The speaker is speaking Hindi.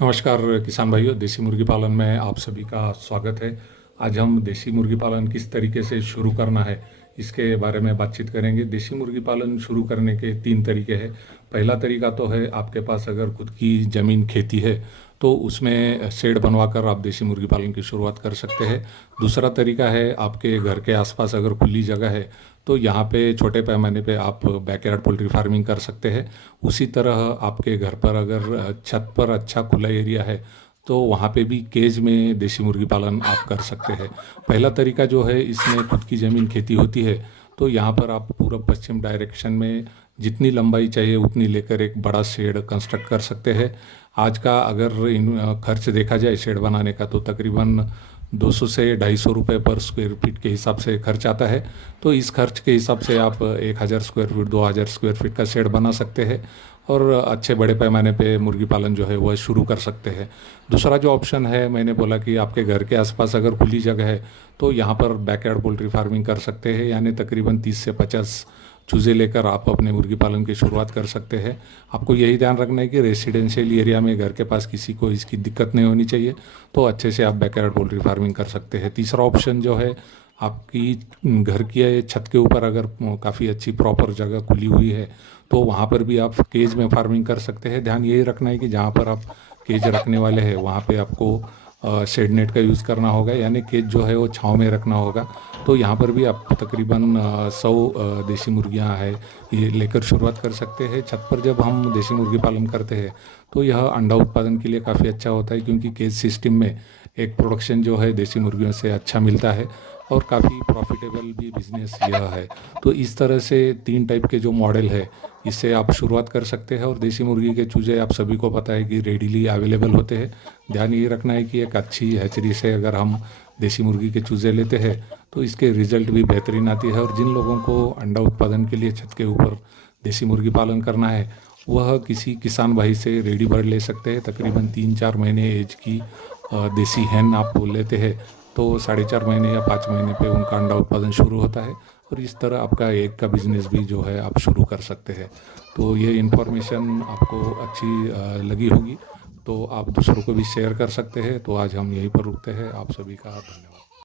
नमस्कार किसान भाइयों, देसी मुर्गी पालन में आप सभी का स्वागत है। आज हम देसी मुर्गी पालन किस तरीके से शुरू करना है इसके बारे में बातचीत करेंगे। देसी मुर्गी पालन शुरू करने के तीन तरीके हैं। पहला तरीका तो है, आपके पास अगर खुद की ज़मीन खेती है तो उसमें शेड बनवाकर आप देसी मुर्गी पालन की शुरुआत कर सकते हैं। दूसरा तरीका है, आपके घर के आसपास अगर खुली जगह है तो यहाँ पे छोटे पैमाने पे आप बैकयार्ड पोल्ट्री फार्मिंग कर सकते हैं। उसी तरह आपके घर पर अगर छत पर अच्छा खुला एरिया है तो वहाँ पे भी केज में देसी मुर्गी पालन आप कर सकते हैं। पहला तरीका जो है, इसमें खुद की ज़मीन खेती होती है तो यहाँ पर आप पूर्व पश्चिम डायरेक्शन में जितनी लंबाई चाहिए उतनी लेकर एक बड़ा शेड कंस्ट्रक्ट कर सकते हैं। आज का अगर खर्च देखा जाए शेड बनाने का तो तकरीबन 200 से 250 रुपये पर स्क्वायर फीट के हिसाब से खर्च आता है। तो इस खर्च के हिसाब से आप 1000 स्क्वायर फीट 2000 स्क्वायर फीट का शेड बना सकते हैं और अच्छे बड़े पैमाने पे मुर्गी पालन जो है वह शुरू कर सकते हैं। दूसरा जो ऑप्शन है, मैंने बोला कि आपके घर के आसपास अगर खुली जगह है तो यहाँ पर बैकयार्ड पोल्ट्री फार्मिंग कर सकते हैं, यानी तकरीबन 30 से 50 चूज़े लेकर आप अपने मुर्गी पालन की शुरुआत कर सकते हैं। आपको यही ध्यान रखना है कि रेसिडेंशियल एरिया में घर के पास किसी को इसकी दिक्कत नहीं होनी चाहिए, तो अच्छे से आप बैकयार्ड पोल्ट्री फार्मिंग कर सकते हैं। तीसरा ऑप्शन जो है, आपकी घर की छत के ऊपर अगर काफ़ी अच्छी प्रॉपर जगह खुली हुई है तो वहाँ पर भी आप केज में फार्मिंग कर सकते हैं। ध्यान यही रखना है कि जहाँ पर आप केज रखने वाले हैं वहाँ पे आपको शेड नेट का यूज़ करना होगा, यानी केज जो है वो छाँव में रखना होगा। तो यहाँ पर भी आप तकरीबन 100 देसी मुर्गियाँ हैं ये लेकर शुरुआत कर सकते हैं। छत पर जब हम देसी मुर्गी पालन करते हैं तो यह अंडा उत्पादन के लिए काफ़ी अच्छा होता है, क्योंकि केज सिस्टम में एक प्रोडक्शन जो है देसी मुर्गियों से अच्छा मिलता है और काफ़ी प्रॉफिटेबल भी बिजनेस यह है। तो इस तरह से तीन टाइप के जो मॉडल है इससे आप शुरुआत कर सकते हैं। और देसी मुर्गी के चूजे आप सभी को पता है कि रेडीली अवेलेबल होते हैं। ध्यान ये रखना है कि एक अच्छी हैचरी से अगर हम देसी मुर्गी के चूजे लेते हैं तो इसके रिज़ल्ट भी बेहतरीन आती है। और जिन लोगों को अंडा उत्पादन के लिए छत के ऊपर देसी मुर्गी पालन करना है वह किसी किसान भाई से रेडी बर्ड ले सकते हैं। तकरीबन 3-4 महीने एज की देसी हैन आप लेते हैं तो 4.5 महीने या 5 महीने पे उनका अंडा उत्पादन शुरू होता है और इस तरह आपका एग का बिजनेस भी जो है आप शुरू कर सकते हैं। तो ये इन्फॉर्मेशन आपको अच्छी लगी होगी तो आप दूसरों को भी शेयर कर सकते हैं। तो आज हम यहीं पर रुकते हैं। आप सभी का धन्यवाद।